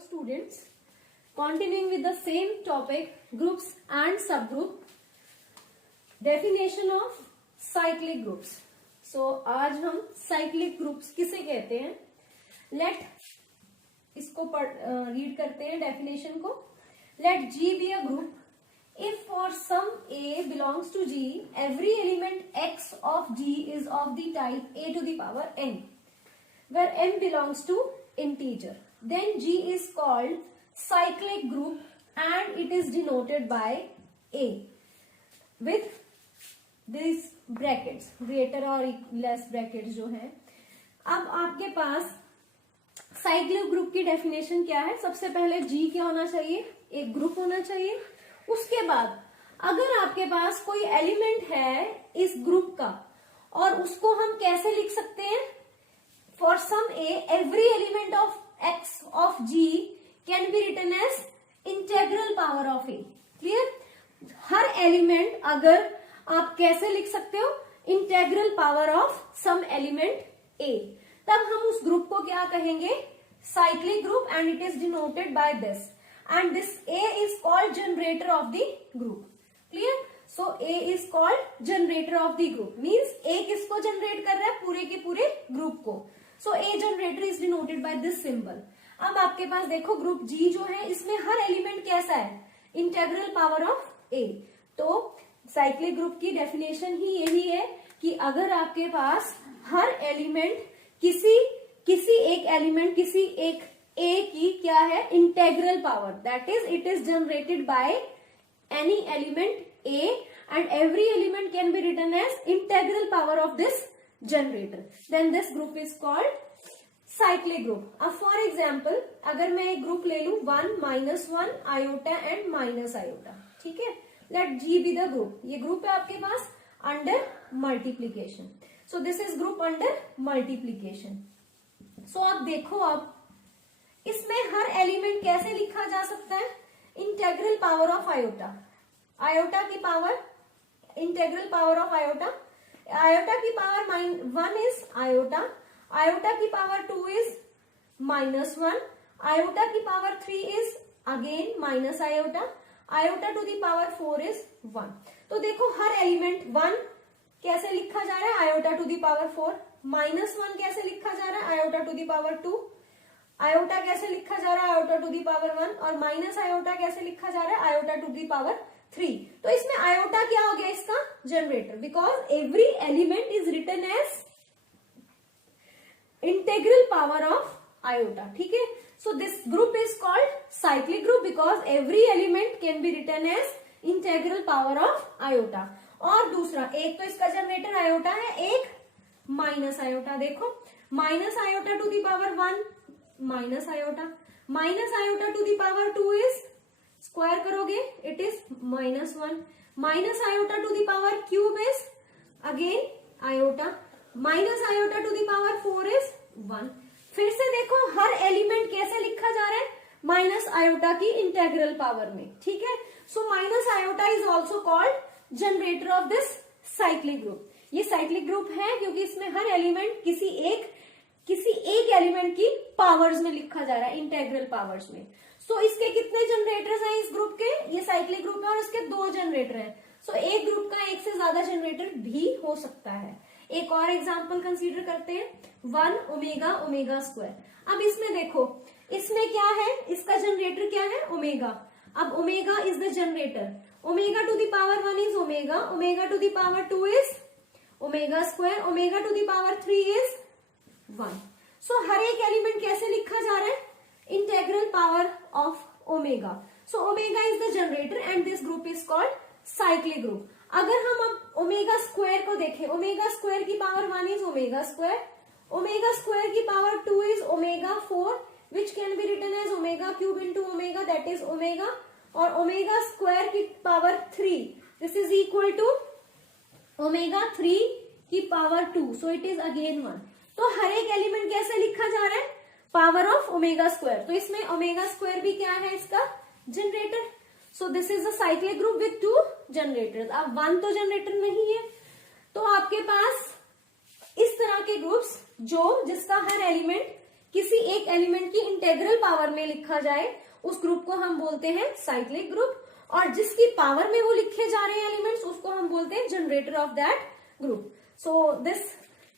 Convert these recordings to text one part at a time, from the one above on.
students, continuing with the same topic, groups and subgroup, definition of cyclic groups. So आज हम cyclic groups किसे कहते हैं, let इसको रीड करते हैं definition को. Let G be a group if for some A belongs to G, every element X of G is of the type A to the power n, where n belongs to integer. Then G is called cyclic group and it is denoted by A with these brackets, greater or less brackets जो है. अब आपके पास cyclic group की definition क्या है? सबसे पहले G क्या होना चाहिए? एक ग्रुप होना चाहिए. उसके बाद अगर आपके पास कोई एलिमेंट है इस ग्रुप का और उसको हम कैसे लिख सकते हैं? For some A, every element of X of G can be written as integral power of A. Clear? हर एलिमेंट अगर आप कैसे लिख सकते हो? Integral power of some element A. तब हम उस ग्रुप को क्या कहेंगे? Cyclic group and it is denoted by this. And this A is called generator of the group. Clear? So A is called generator of the group. Means A किसको generate कर रहा है? पूरे के पूरे ग्रुप को. So A generator is denoted by this symbol. अब आपके पास देखो ग्रुप G जो है इसमें हर एलिमेंट कैसा है? Integral power of A. तो साइक्लिक ग्रुप की डेफिनेशन ही यही है कि अगर आपके पास हर एलिमेंट किसी एक एलिमेंट किसी एक A की क्या है? Integral power. That is it is generated by any element A and every element can be written as integral power of this generator. Then this group is called cyclic group. अब for example अगर मैं एक group ले लू 1 -1 iota and minus iota. ठीक है? Let G be the group. ये group है आपके पास under multiplication. So this is group under multiplication. So आप देखो अब इसमें हर एलिमेंट कैसे लिखा जा सकता है? Integral power of iota. Iota की power, integral power of iota. Iota की पावर 1 इज आयोटा. आयोटा की पावर 2 इज -1. आयोटा की power 3 is again minus iota. Iota to the power 4 is 1. तो देखो हर एलिमेंट 1 कैसे लिखा जा रहा है? Iota to the power 4. -1 कैसे लिखा जा रहा है? Iota to the power 2. Iota कैसे लिखा जा रहा है? Iota to the power 1. और माइनस आयोटा कैसे लिखा जा रहा है? Iota to the power 3. तो इसमें आयोटा क्या हो गया? इसका generator. Because every element is written as integral power of iota. ठीक है? So this group is called cyclic group because every element can be written as integral power of iota. और दूसरा एक तो इसका जनरेटर आयोटा है, एक minus iota. देखो minus iota to the power 1 minus iota. Minus iota to the power 2 is square करोगे it is -1. Minus iota to the power cube is again iota. Minus iota to the power 4 is 1. फिर से देखो हर element कैसे लिखा जा रहा है? Minus iota की इंटेग्रल पावर में. ठीक है? So minus iota is also called generator off this cyclic group. ये साइक्लिक ग्रुप है क्योंकि इसमें हर एलिमेंट किसी एक एलिमेंट की पावर्स में लिखा जा रहा है, इंटेग्रल पावर्स में. सो इसके कितने जनरेटर्स हैं इस ग्रुप के? ये साइक्लिक ग्रुप है और इसके 2 जनरेटर हैं. सो एक ग्रुप का एक से ज्यादा जनरेटर भी हो सकता है. एक और एग्जांपल कंसीडर करते हैं 1 ओमेगा ओमेगा स्क्वायर. अब इसमें देखो इसमें क्या है? इसका जनरेटर क्या है? ओमेगा. अब omega is the generator. Omega to the power 1 is omega. Omega to the power 2 is omega square. Omega to the power 3 is 1. So हर एक एलिमेंट कैसे लिखा जा रहा है? Integral power of omega. So omega is the generator and this group is called cyclic group. अगर हम अब ओमेगा स्क्वायर को देखें, ओमेगा स्क्वायर की power 1 is omega square. Omega square की power 2 is omega 4 which can be written as omega cube into omega that is omega. और omega square की power 3 this is equal to omega 3 की power 2. So it is again 1. तो हर एक element कैसे लिखा जा रहा है? Power of omega square. तो इसमें ओमेगा स्क्वायर भी क्या है? इसका generator. So this is a cyclic group with 2 generators. अब 1 तो जनरेटर नहीं है तो आपके पास इस तरह के ग्रुप्स जिसका हर एलिमेंट किसी एक एलिमेंट की इंटेग्रल पावर में लिखा जाए उस ग्रुप को हम बोलते हैं साइक्लिक ग्रुप, और जिसकी पावर में वो लिखे जा रहे हैं एलिमेंट्स उसको हम बोलते हैं generator off that group. So this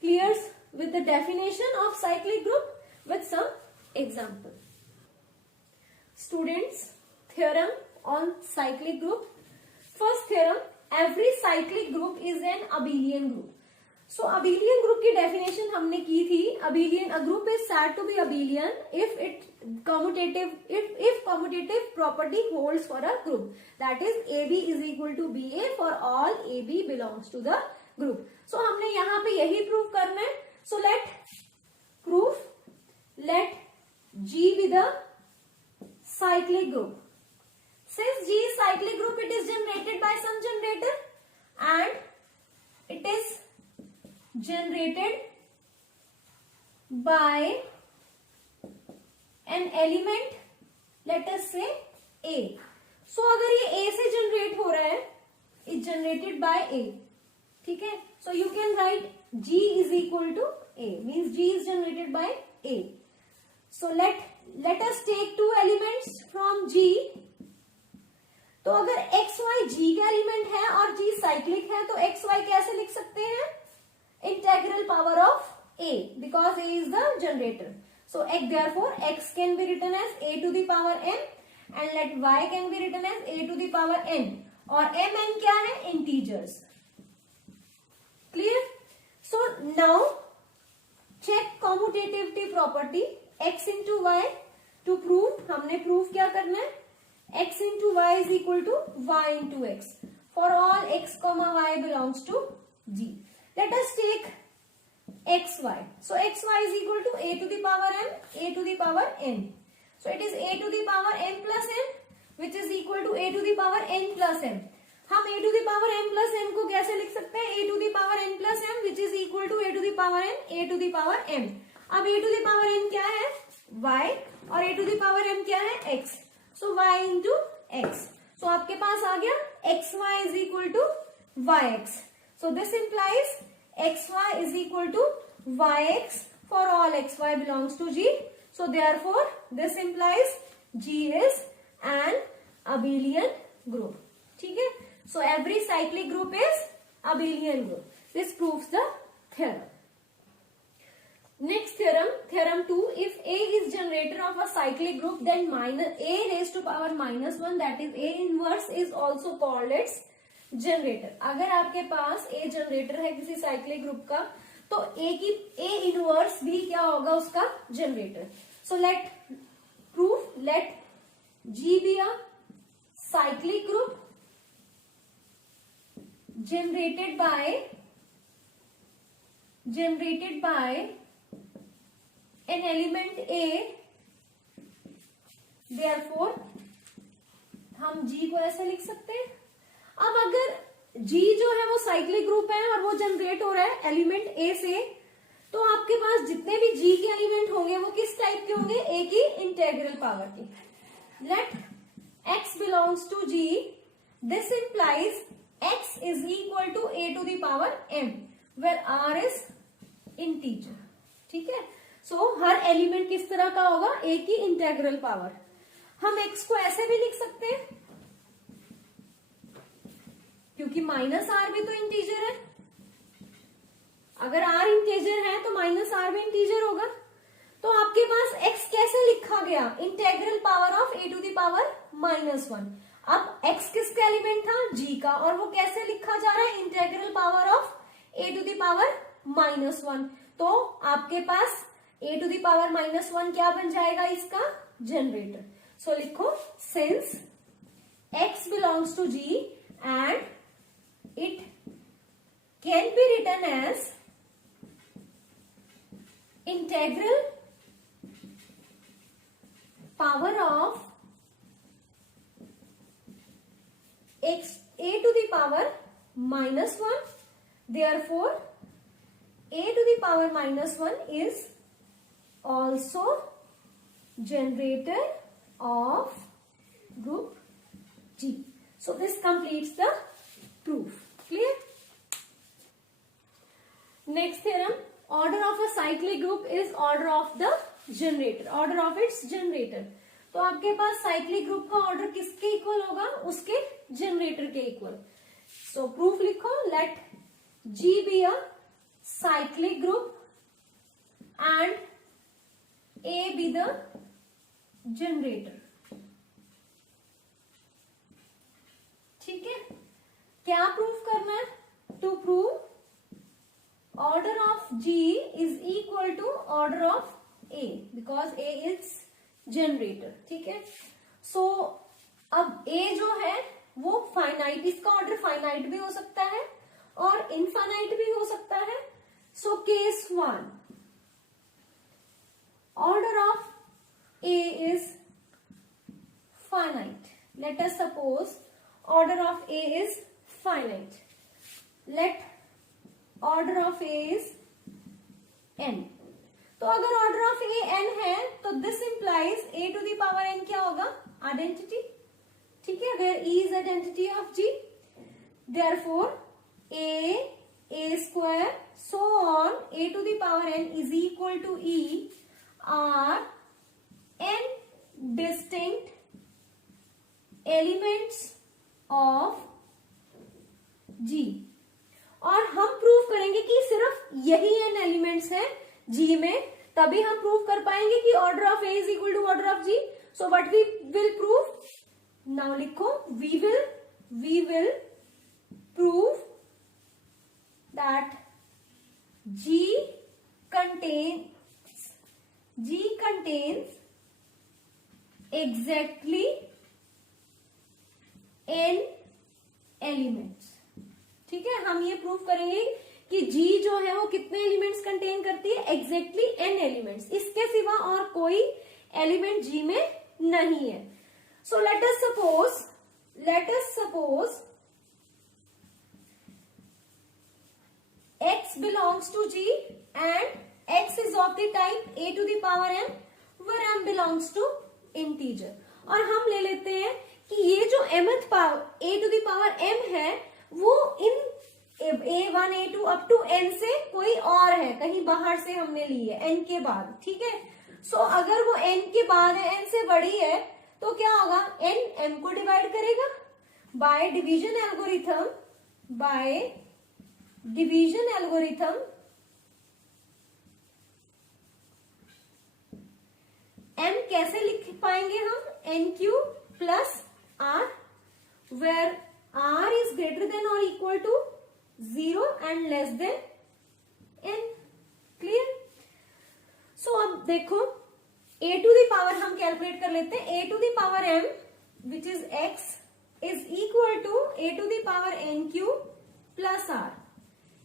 clears with the definition of cyclic group with some example. Students, theorem on cyclic group. First theorem, every cyclic group is an abelian group. So abelian group की definition हमने की थी. Abelian, a group is said to be abelian if commutative property holds for a group. That is AB is equal to BA for all AB belongs to the group. So हमने यहाँ पे यही prove करना है. So let G be the cyclic group. Since G is cyclic group, it is generated by some generator, and it is generated by an element, let us say A. So अगर ये A से generate हो रहा है, it's generated by A. ठीक है. So you can write G is equal to A, means G is generated by A. So let us take two elements from G. तो अगर x y G का element है और G cyclic है तो x y कैसे लिख सकते हैं? Integral power of A, because A is the generator. So therefore x can be written as A to the power n, and let y can be written as A to the power n. और mn क्या है? Integers. Clear? So now check commutativity property x into y to prove. हमने prove क्या करना है? x into y is equal to y into x for all x comma y belongs to G. Let us take xy. So xy is equal to a to the power m, a to the power n. So it is a to the power m plus n, which is equal to a to the power n plus m. हम a to the power m plus n को कैसे लिख सकते हैं? a to the power n plus m, which is equal to a to the power n, a to the power m. अब a to the power n क्या है? y, और a to the power m क्या है? x. So y into x. So आपके पास आ गया xy is equal to yx. So this implies xy is equal to yx for all xy belongs to G. So therefore this implies G is an abelian group. ठीक है. So every cyclic group is abelian group. This proves the theorem. Next theorem, theorem 2. If A is generator of a cyclic group, then minus A raised to power minus 1, that is A inverse, is also called its generator. अगर आपके पास A generator है किसी cyclic group का, तो A inverse भी क्या होगा उसका generator. So let G be a cyclic group generated by an element A. Therefore हम G को ऐसे लिख सकते हैं. अब अगर G जो है वो साइक्लिक ग्रुप है और वो जनरेट हो रहा है एलिमेंट A से, तो आपके पास जितने भी G के एलिमेंट होंगे वो किस टाइप के होंगे? A की इंटेग्रल पावर की. Let x belongs to G. This implies x is equal to a to the power m, where r is integer. ठीक है. So हर एलिमेंट किस तरह का होगा? a की इंटेग्रल पावर. हम x को ऐसे भी लिख सकते हैं क्योंकि माइनस आर भी तो इंटीजर है. अगर r इंटीजर है तो माइनस आर भी इंटीजर होगा. तो आपके पास x कैसे लिखा गया? Integral power of a to the power minus 1. अब x किसका एलिमेंट था? G का, और वो कैसे लिखा जा रहा है? Integral power of a to the power minus 1. तो आपके पास a to the power minus 1 क्या बन जाएगा? इसका जनरेटर. सो लिखो since x belongs to G and it can be written as integral power of x a to the power minus 1. Therefore a to the power minus 1 is also generator of group G. So this completes the proof. Clear? Next theorem, order of a cyclic group is order of the generator, order of its generator. तो आपके पास cyclic group का order किसके equal होगा, उसके generator के equal. So proof लिखो, let G be a cyclic group and A be the generator. ठीक है, क्या प्रूफ करना है, to prove order of G is equal to order of A because A is generator. ठीक है, सो अब A जो है वो फाइनाइट, इसका ऑर्डर फाइनाइट भी हो सकता है और इनफाइनाइट भी हो सकता है। So case 1, order of A is finite. Let us suppose order of A is finite. Let order of A is n. तो अगर ऑर्डर ऑफ A n है तो this implies A to the power n क्या होगा, identity. ठीक है, where E is identity of G, therefore A square so on A to the power n is equal to E are n distinct elements of G। और हम prove करेंगे कि सिर्फ यही n एलिमेंट्स है G में, तभी हम प्रूव कर पाएंगे कि order of A is equal to order of G। So what we will prove, now लिखो, we will prove that G contains exactly n elements. ठीक है, हम ये प्रूव करेंगे कि G जो है वो कितने एलिमेंट्स कंटेन करती है, एग्जैक्टली n एलिमेंट्स, इसके सिवा और कोई एलिमेंट G में नहीं है। So let us suppose x belongs to G and x is of the type a to the power m where m belongs to integer। और हम ले लेते हैं कि ये जो mth power a to the power m है वो इन a1 a2 up to n से कोई और है, कहीं बाहर से हमने ली है n के बाद। ठीक है, सो अगर वो n के बाद है, n से बड़ी है, तो क्या होगा, n m को डिवाइड करेगा बाय डिवीजन एल्गोरिथम। m कैसे लिख पाएंगे हम, nq plus r where r is greater than और equal to 0 and less than n। Clear. So अब देखो a टू द पावर हम कैलकुलेट कर लेते हैं, a to the power m which is x is equal to a to the power nq plus r,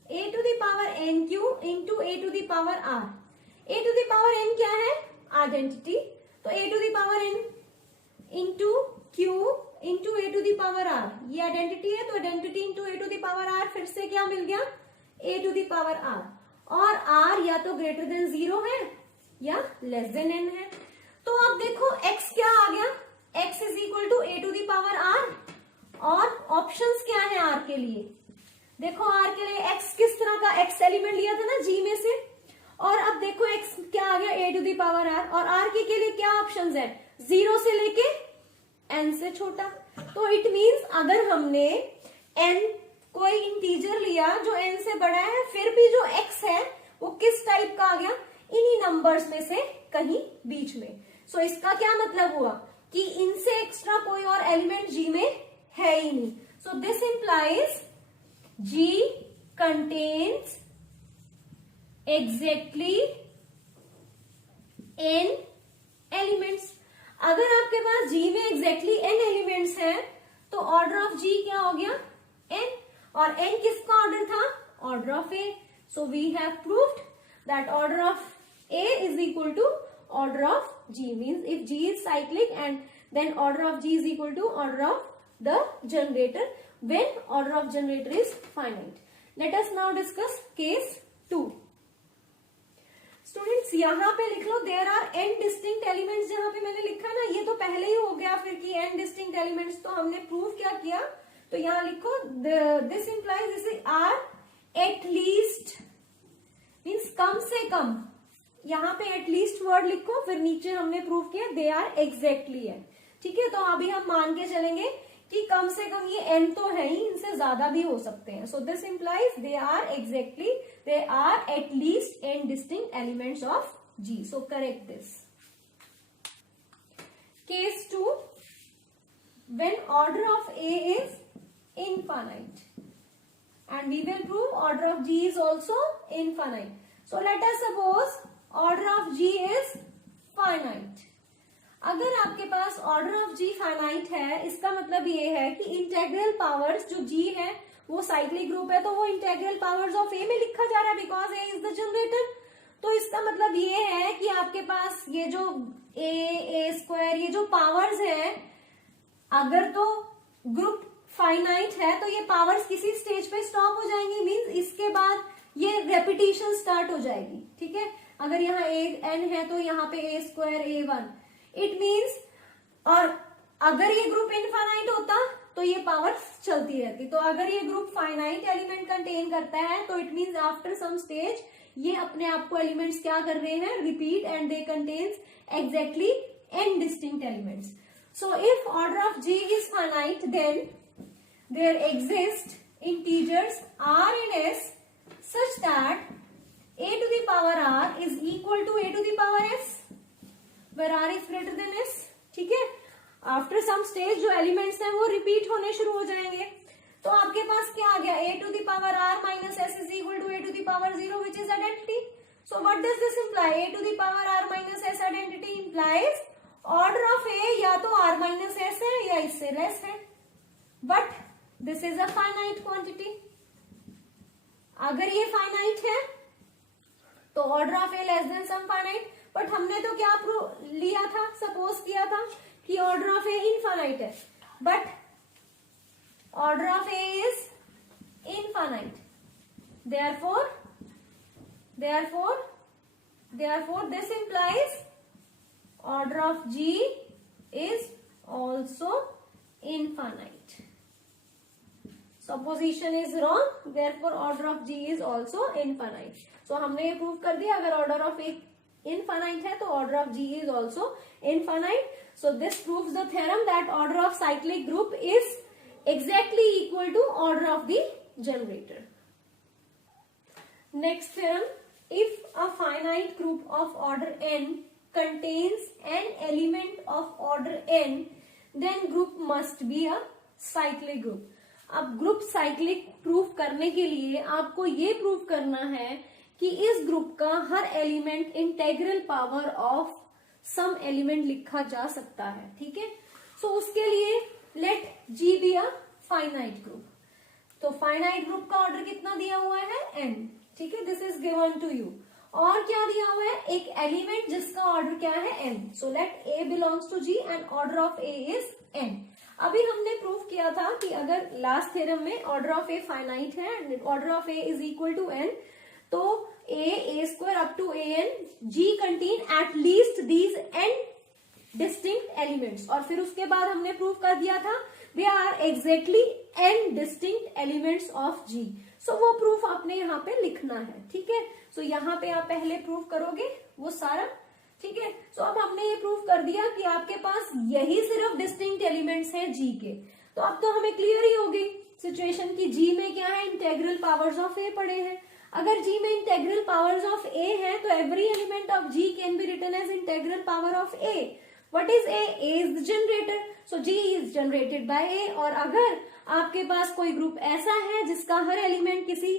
a to the power nq into a to the power r। a to the power n क्या है, identity, तो a to the power n into q into a to the power r, ये identity है, तो identity into a to the power r, फिर से क्या मिल गया, a to the power r, और r या तो ग्रेटर देन 0 है या लेस देन n है। तो अब देखो x क्या आ गया, x is equal to a to the power r, और ऑप्शंस क्या है r के लिए, देखो r के लिए x किस तरह का x एलिमेंट लिया था ना G में से, और अब देखो x क्या आ गया, a to the power r, और r के लिए क्या ऑप्शंस है, 0 से लेके n से छोटा। तो इट मींस अगर हमने n कोई इंटीजर लिया जो n से बड़ा है, फिर भी जो x है वो किस टाइप का आ गया, इन्हीं नंबर्स में से कहीं बीच में। सो इसका क्या मतलब हुआ कि इनसे एक्स्ट्रा कोई और एलिमेंट G में है ही नहीं। सो this implies G contains exactly n elements। अगर आपके पास G में exactly n elements है तो ऑर्डर ऑफ G क्या हो गया, n, और n किसका ऑर्डर था, order of A। So we have proved that order of A is equal to order of G, means if G is cyclic and then order of G is equal to order of the generator when order of generator is finite। Let us now discuss case 2। Students यहाँ पे लिख लो there are n distinct elements, जहां पे मैंने लिखा ना ये तो पहले ही हो गया फिर कि n डिस्टिंक्ट एलिमेंट्स, तो हमने प्रूव क्या किया, तो यहाँ लिखो this implies this are at least, means कम से कम यहाँ पे एटलीस्ट वर्ड लिखो, फिर नीचे हमने प्रूव किया दे आर एग्जैक्टली एन। ठीक है, तो अभी हम मान के चलेंगे कि कम से कम ये एन तो है ही, इनसे ज्यादा भी हो सकते हैं। So this implies they are exactly, they are at least n distinct elements of G. So correct this. Case 2, when order of A is infinite and we will prove order of G is also infinite. So let us suppose order of G is finite. अगर आपके पास order of ji finite है, इसका मतलब ये है कि integral powers जो जी है वो साइक्लिक ग्रुप है, तो वो इंटेग्रल पावर्स ऑफ ए में लिखा जा रहा है because A is the generator. तो इसका मतलब ये है कि आपके पास ये जो ए स्क्वायर ये जो पावर्स है, अगर तो ग्रुप फाइनाइट है तो ये पावर्स किसी स्टेज पे स्टॉप हो जाएंगी, मींस इसके बाद ये रेपिटेशन स्टार्ट हो जाएगी। ठीक है, अगर यहाँ ए एन है तो यहाँ पे A square A one, it means, और अगर ये ग्रुप इनफाइनाइट होता तो ये पावर्स चलती रहती। तो अगर ये ग्रुप फाइनाइट एलिमेंट कंटेन करता है तो it means after some stage ये अपने आप को एलिमेंट्स क्या कर रहे हैं, repeat, and they contains exactly n distinct elements. So if order of G is finite, then there exist integers r and s such that a to the power r is equal to a to the power s, where r is greater than s. ठीक है, after some stage जो elements हैं वो repeat होने शुरू हो जाएंगे। तो आपके पास क्या आ गया, a to the power r minus s is equal to a to the power 0, which is identity. So what does this imply? a to the power r minus s identity implies order of A या तो r minus S है या इससे less है, but this is a finite quantity. अगर ये finite है तो order of A less than some finite, but हमने तो क्या लिया था, सपोज किया था कि ऑर्डर ऑफ ए इनफाइनाइट है, but order of A is infinite, therefore this implies order of G is also infinite. Supposition is wrong, therefore order of G is also infinite. So हमने ये prove कर दिया, अगर order of A infinite है तो order of G is also infinite. So this proves the theorem that order of cyclic group is exactly equal to order of the generator. Next theorem, if a finite group of order n contains an element of order n, then group must be a cyclic group. अब group cyclic proof करने के लिए आपको ये proof करना है कि इस ग्रुप का हर element integral power of some element लिखा जा सकता है। ठीक है, सो उसके लिए let G be a finite group. तो फाइनाइट ग्रुप का ऑर्डर कितना दिया हुआ है, n। ठीक है, this is given to you. और क्या दिया हुआ है, एक एलिमेंट जिसका ऑर्डर क्या है, n। So let a belongs to g and order of a is n। अभी हमने प्रूव किया था कि अगर लास्ट थ्योरम में ऑर्डर ऑफ a फाइनाइट है and order of a is equal to n, तो a square up to an, g contain at least these n distinct elements. और फिर उसके बाद हमने प्रूव कर दिया था they are exactly n distinct elements of g। सो वो प्रूफ आपने यहाँ पे लिखना है। ठीक है, सो यहाँ पे आप पहले प्रूफ करोगे वो सारा। ठीक है, सो अब हमने ये प्रूफ कर दिया कि आपके पास यही सिर्फ डिस्टिंक्ट एलिमेंट्स हैं जी के। तो अब तो हमें क्लियर ही होगी सिचुएशन की जी में क्या है, इंटेग्रल पावर्स ऑफ ए पड़े हैं। अगर जी में इंटेग्रल पावर्स ऑफ ए है तो every element of G can be written as integral power of A. What is A is the generator, so G is generated by A. और अगर आपके पास कोई ग्रुप ऐसा है जिसका हर एलिमेंट किसी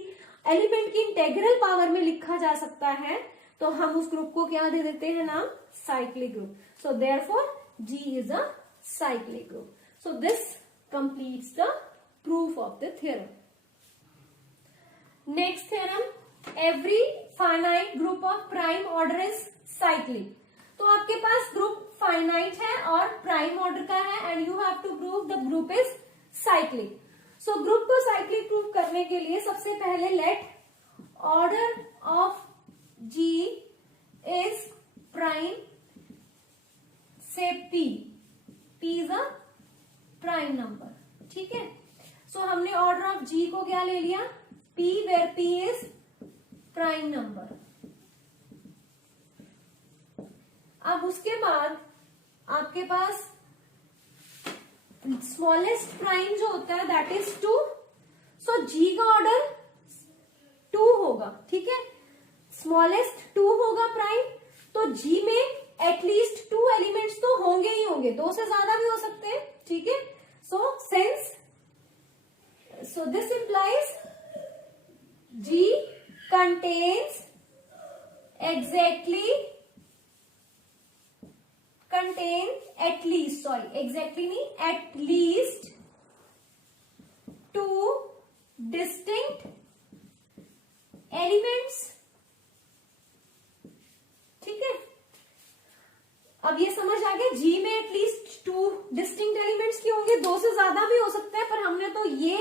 एलिमेंट की इंटेग्रल पावर में लिखा जा सकता है, तो हम उस ग्रुप को क्या दे देते हैं नाम, cyclic group. So therefore G is a cyclic group. So this completes the proof of the theorem. Next theorem, every finite group of prime order is cyclic. तो आपके पास ग्रुप फाइनाइट है और प्राइम ऑर्डर का है and you have to prove the group is cyclic. So group को cyclic prove करने के लिए सबसे पहले let order of G is prime say p is a prime number. ठीक है, सो हमने ऑर्डर ऑफ जी को क्या ले लिया, p, where p is prime number. अब उसके बाद आपके पास स्मॉलेस्ट प्राइम जो होता है दैट इज 2, सो जी का ऑर्डर 2 होगा, ठीक है। स्मॉलेस्ट 2 होगा प्राइम, तो जी में एटलीस्ट 2 एलिमेंट्स तो होंगे ही होंगे, 2 से ज्यादा भी हो सकते हैं, ठीक है। So this implies G contains at least 2 distinct elements, ठीक है। अब ये समझ आ गया, जी में एटलीस्ट 2 डिस्टिंक्ट एलिमेंट्स के होंगे, 2 से ज्यादा भी हो सकते हैं, पर हमने तो ये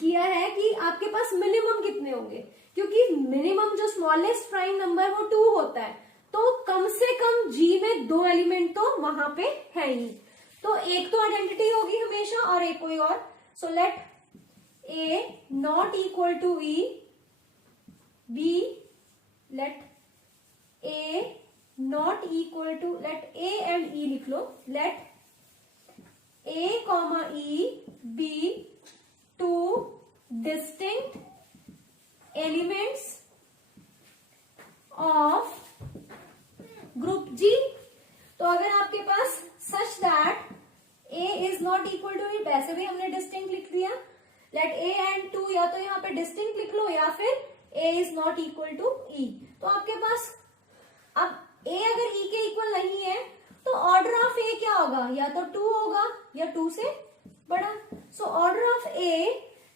किया है कि आपके पास मिनिमम कितने होंगे, क्योंकि मिनिमम जो स्मॉलेस्ट प्राइम नंबर वो 2 होता है, तो कम से कम जी में 2 एलिमेंट तो वहां पे है ही, तो एक तो आइडेंटिटी होगी हमेशा और एक कोई और। So let A not equal to E, be let A not equal to, let A and E लिख लो, let A comma E be 2 distinct elements of group G। तो अगर आपके पास such that A is not equal to E, वैसे भी हमने distinct लिख दिया, let A and 2 या तो यहाँ पे distinct लिख लो या फिर A is not equal to E। तो आपके पास अब A अगर E के इक्वल नहीं है तो ऑर्डर ऑफ A क्या होगा, या तो 2 होगा या 2 से बड़ा। सो order of A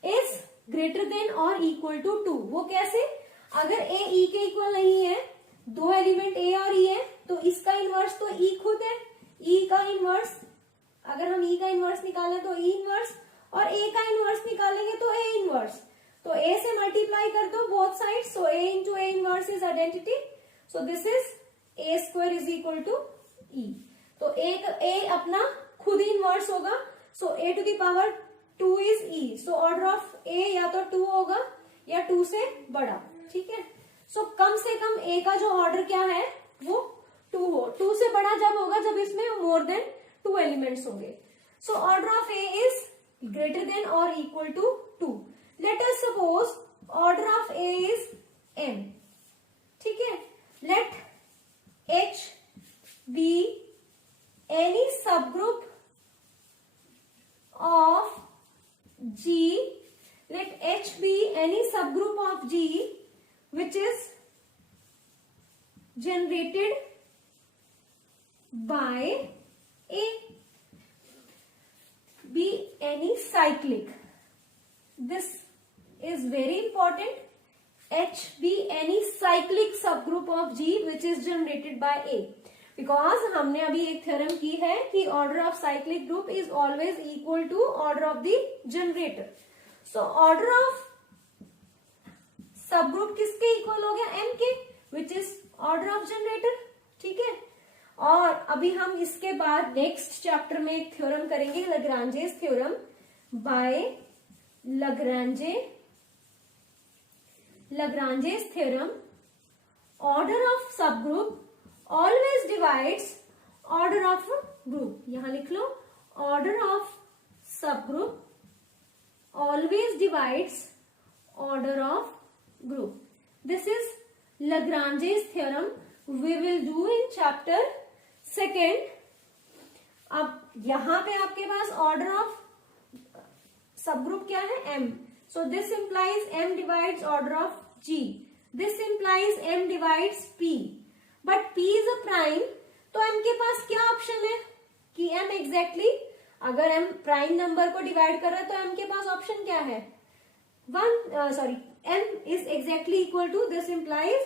is greater than और इक्वल टू 2। वो कैसे, अगर A E के इक्वल नहीं है, 2 एलिमेंट A और E है, तो इसका इनवर्स तो E खुद है, E का इनवर्स, अगर हम E का इनवर्स निकालें तो E इनवर्स, और A का इनवर्स निकालेंगे तो A इनवर्स, तो A से मल्टीप्लाई कर दो both side, so A into A inverse is identity, so this is A square is equal to E। तो A अपना खुद ही इनवर्स होगा, so A to the power 2 is E, so order of A या तो 2 होगा या 2 से बड़ा, ठीक है। सो कम से कम A का जो ऑर्डर क्या है वो 2 हो, 2 से बड़ा जब होगा जब इसमें मोर देन 2 एलिमेंट्स होंगे। So order of A is greater than और equal to 2। Let us suppose order of A is m, ठीक है। Let H be any subgroup of G, let H be any subgroup of G which is generated by A, be any cyclic, this is very important, H be any cyclic subgroup of G which is generated by A, because हमने अभी एक theorem की है कि order of cyclic group is always equal to order of the generator. So order of subgroup किसके equal हो गया, m के, which is order of generator, ठीक है। और अभी हम इसके बाद नेक्स्ट चैप्टर में एक थ्योरम करेंगे, Lagrange's theorem, by Lagrange's theorem, order of subgroup always divides order of group, यहां लिख लो, order of subgroup always divides order of group. This is Lagrange's theorem, we will do in chapter 2। अब यहां पे आपके पास order of subgroup क्या है, m, so this implies m divides order of G, this implies m divides P, but P is a prime, तो m के पास क्या ऑप्शन है कि m एग्जैक्टली अगर m प्राइम नंबर को डिवाइड कर रहा है तो m के पास ऑप्शन क्या है, m is exactly equal to, this implies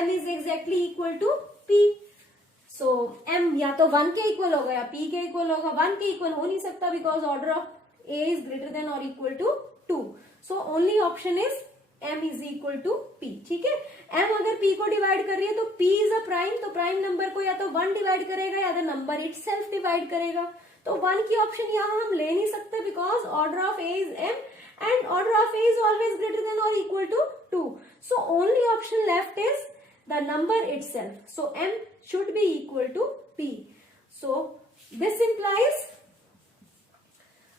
m is exactly equal to P, so m या तो 1 के इक्वल होगा या P के इक्वल होगा, 1 के इक्वल हो नहीं सकता because order of A is greater than or equal to 2, so only option is m is equal to P, ठीक है। m अगर P को डिवाइड कर रही है तो P is a prime, तो प्राइम नंबर को या तो 1 डिवाइड करेगा या तो नंबर इटसेल्फ डिवाइड करेगा, तो 1 की ऑप्शन यहाँ हम ले नहीं सकते because order of A is m and order of A is always greater than or equal to 2, so only option left is the number itself, so m should be equal to P. So this implies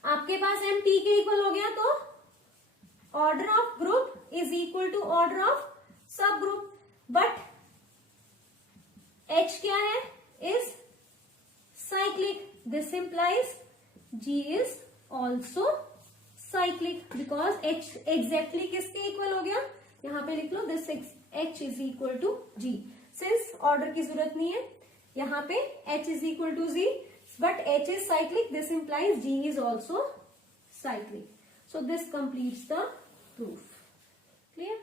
आपके पास M P के equal हो गया तो order of group is equal to order of subgroup, but H क्या है, is cyclic. This implies G is also cyclic because H exactly किसके equal हो गया, यहां पे लिख लो this H is equal to G. Since order की जरूरत नहीं है, यहाँ पे H is equal to G, but H is cyclic, this implies G is also cyclic. So this completes the proof. Clear?